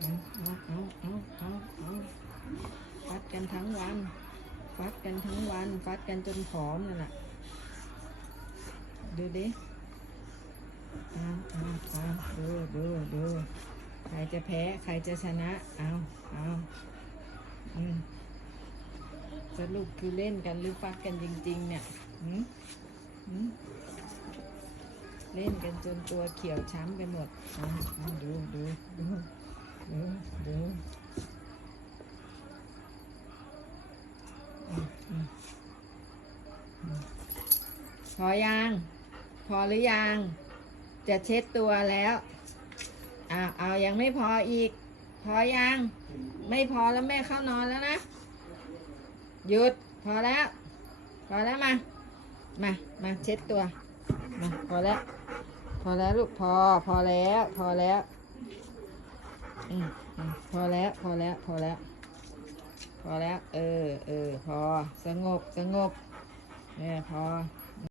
ฟัดกันทั้งวัน ฟัดกันทั้งวัน ฟัดกันจนผอมนั่นแหละดูดิเอาเอาเอาดูดูดูใครจะแพ้ ใครจะชนะ เอาเอาอืมสรุปคือเล่นกันหรือฟัดกันจริง ๆ เนี่ยหืมหืมเล่นกันจนตัวเขียวช้ำไปหมดเอาเอาดูดูดู ดูดูอืมอืมอืมพอยัง พอหรือยัง จะเช็ดตัวแล้วอ้าเอายังไม่พออีก พอยัง ไม่พอแล้วแม่เข้านอนแล้วนะ หยุด พอแล้ว พอแล้วมา มา มาเช็ดตัว มา พอแล้ว พอแล้วลูก พอ พอแล้ว พอแล้ว พอแล้วพอแล้วพอแล้ว พอแล้ว เออเออพอสงบสงบเนี่ยพอ